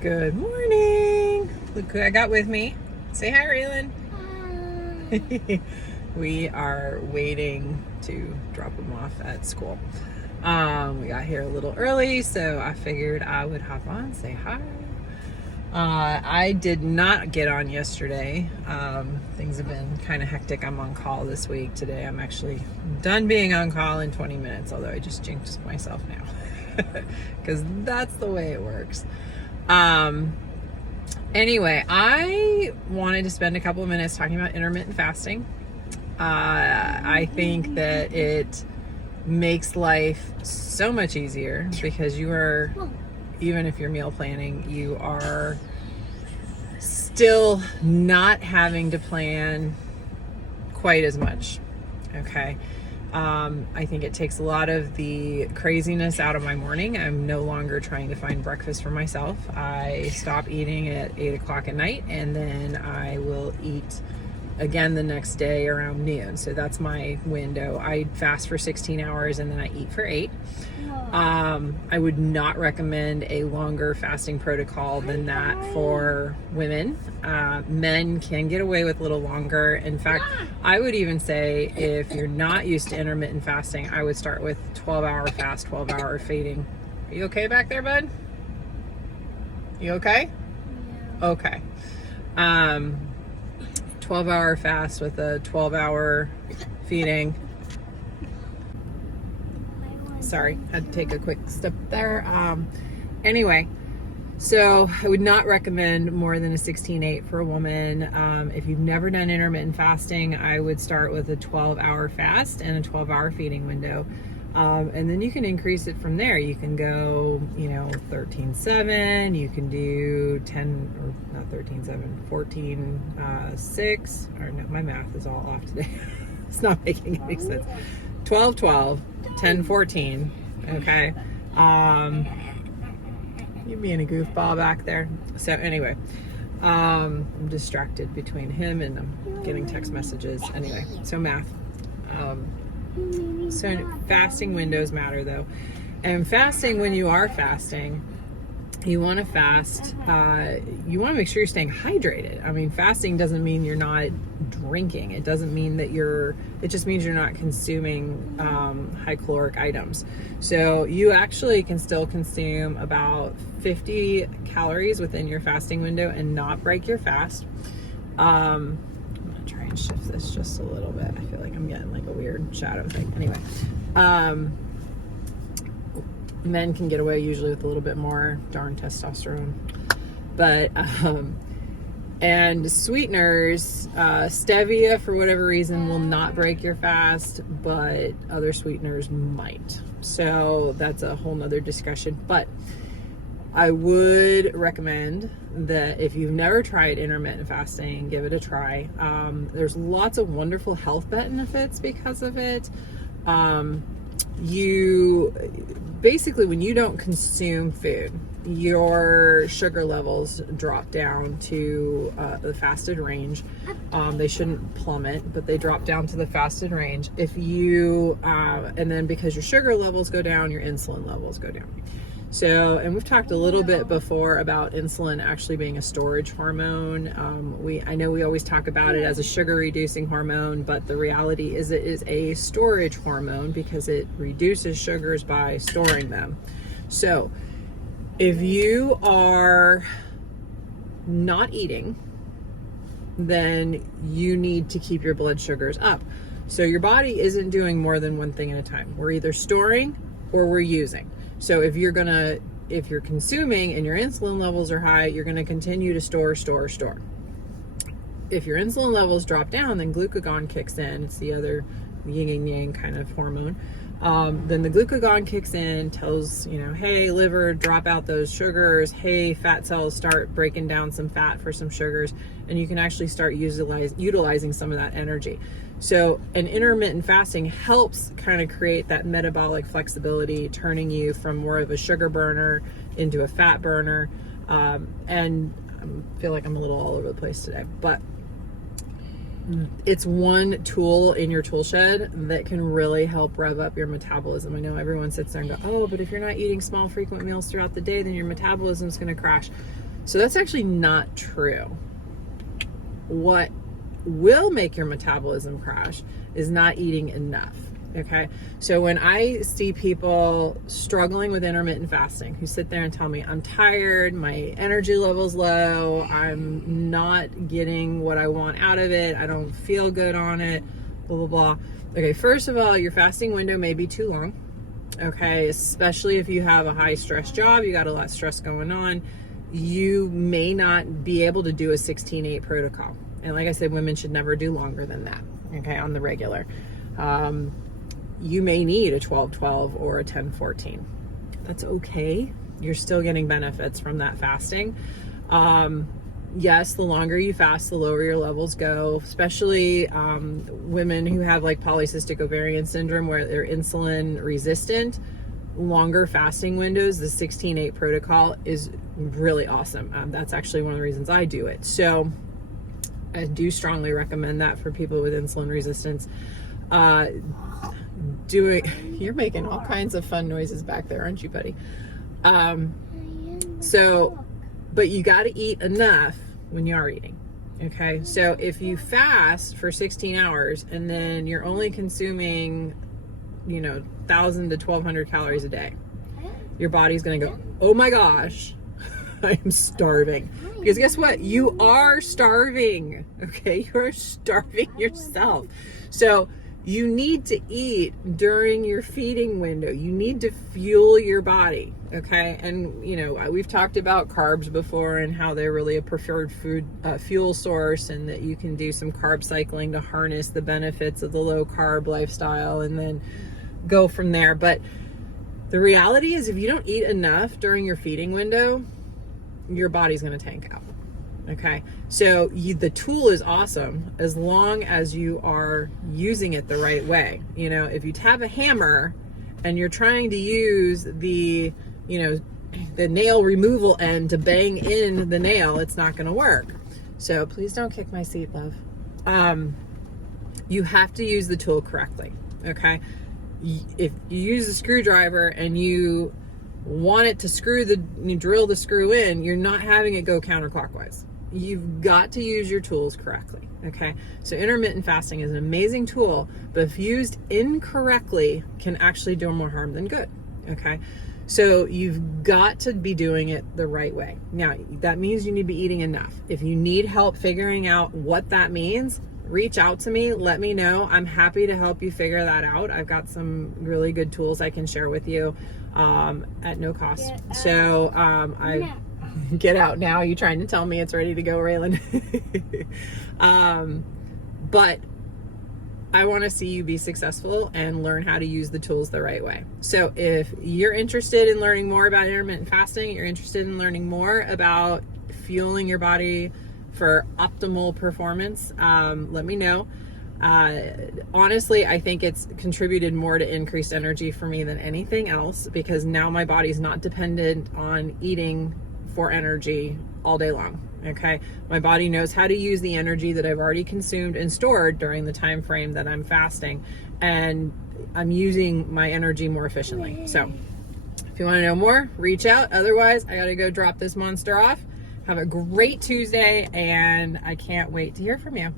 Good morning. Look who I got with me. Say hi, Raylan. We are waiting to drop him off at school. We got here a little early, so I figured I would hop on, say hi. I did not get on yesterday. Things have been kind of hectic. I'm on call this week. Today I'm actually done being on call in 20 minutes, although I just jinxed myself now because that's the way it works. Anyway, I wanted to spend a couple of minutes talking about intermittent fasting. I think that it makes life so much easier because you are, even if you're meal planning, you are still not having to plan quite as much. Okay. I think it takes a lot of the craziness out of my morning. I'm no longer trying to find breakfast for myself. I stop eating at 8 o'clock at night, and then I will eat again the next day around noon. So that's my window. I fast for 16 hours and then I eat for 8. I would not recommend a longer fasting protocol than that for women. Men can get away with a little longer. In fact, I would even say if you're not used to intermittent fasting, I would start with 12-hour fast, 12-hour feeding. Are you okay back there, bud? You okay? Yeah. Okay. 12-hour fast with a 12-hour feeding. Sorry, had to take a quick step there. Anyway, so I would not recommend more than a 16-8 for a woman. If you've never done intermittent fasting, I would start with a 12-hour fast and a 12-hour feeding window. And then you can increase it from there. You can go, 13-7, you can do 10, or not 13-7, 14-6, or no, my math is all off today. It's not making any sense. 12-12, 10-14, okay? You being a goofball back there. So anyway, I'm distracted between him and I'm getting text messages. Anyway, so math. So fasting windows matter though. And fasting, when you are fasting, you want to fast, you want to make sure you're staying hydrated. I mean, fasting doesn't mean you're not drinking. It doesn't mean that it just means you're not consuming high caloric items. So you actually can still consume about 50 calories within your fasting window and not break your fast. I'm going to try and shift this just a little bit. I feel like I'm getting like a weird shadow thing. Anyway, men can get away usually with a little bit more, darn testosterone. But and sweeteners, stevia for whatever reason will not break your fast, but other sweeteners might. So that's a whole nother discussion. But I would recommend that if you've never tried intermittent fasting, give it a try. There's lots of wonderful health benefits because of it. You basically, when you don't consume food, your sugar levels drop down to the fasted range. They shouldn't plummet, but they drop down to the fasted range. If you and then because your sugar levels go down, your insulin levels go down. So, and we've talked a little bit before about insulin actually being a storage hormone. I know we always talk about it as a sugar reducing hormone, but the reality is it is a storage hormone because it reduces sugars by storing them. So if you are not eating, then you need to keep your blood sugars up. So your body isn't doing more than one thing at a time. We're either storing or we're using. So if you're consuming and your insulin levels are high, you're gonna continue to store. If your insulin levels drop down, then glucagon kicks in. It's the other yin and yang kind of hormone. Then the glucagon kicks in, tells, hey, liver, drop out those sugars. Hey, fat cells, start breaking down some fat for some sugars. And you can actually start utilizing some of that energy. So an intermittent fasting helps kind of create that metabolic flexibility, turning you from more of a sugar burner into a fat burner. And I feel like I'm a little all over the place today, but it's one tool in your tool shed that can really help rev up your metabolism. I know everyone sits there and go, oh, but if you're not eating small frequent meals throughout the day, then your metabolism is going to crash. So that's actually not true. What will make your metabolism crash is not eating enough. Okay, so when I see people struggling with intermittent fasting who sit there and tell me, I'm tired, my energy level's low, I'm not getting what I want out of it, I don't feel good on it, blah, blah, blah. Okay, first of all, your fasting window may be too long. Okay, especially if you have a high stress job, you got a lot of stress going on, you may not be able to do a 16-8 protocol. And like I said, women should never do longer than that, okay, on the regular. You may need a 12-12 or a 10-14. That's okay. You're still getting benefits from that fasting. Yes, the longer you fast, the lower your levels go, especially women who have like polycystic ovarian syndrome where they're insulin resistant. Longer fasting windows, the 16-8 protocol is really awesome. That's actually one of the reasons I do it. So I do strongly recommend that for people with insulin resistance. You're making all kinds of fun noises back there, aren't you, buddy? But you got to eat enough when you are eating. Okay, so if you fast for 16 hours and then you're only consuming, 1,000 to 1,200 calories a day, your body's going to go, oh my gosh, I'm starving. Because guess what? You are starving. Okay, you're starving yourself. So you need to eat during your feeding window. You need to fuel your body, okay? And, we've talked about carbs before and how they're really a preferred fuel source, and that you can do some carb cycling to harness the benefits of the low carb lifestyle and then go from there. But the reality is if you don't eat enough during your feeding window, your body's going to tank out. Okay, so the tool is awesome as long as you are using it the right way. If you have a hammer and you're trying to use the nail removal end to bang in the nail, it's not going to work. So please don't kick my seat, love. You have to use the tool correctly. Okay, if you use a screwdriver and you want it to drill the screw in, you're not having it go counterclockwise. You've got to use your tools correctly. Okay, so intermittent fasting is an amazing tool, but if used incorrectly can actually do more harm than good. Okay, so you've got to be doing it the right way. Now that means you need to be eating enough. If you need help figuring out what that means, reach out to me, let me know. I'm happy to help you figure that out. I've got some really good tools I can share with you at no cost. Get out now. You trying to tell me it's ready to go, Raylan? But I want to see you be successful and learn how to use the tools the right way. So if you're interested in learning more about intermittent fasting, you're interested in learning more about fueling your body for optimal performance, let me know. Honestly, I think it's contributed more to increased energy for me than anything else, because now my body's not dependent on eating for energy all day long. Okay, my body knows how to use the energy that I've already consumed and stored during the time frame that I'm fasting, and I'm using my energy more efficiently. So if you want to know more, reach out. Otherwise, I gotta go drop this monster off. Have a great Tuesday, and I can't wait to hear from you.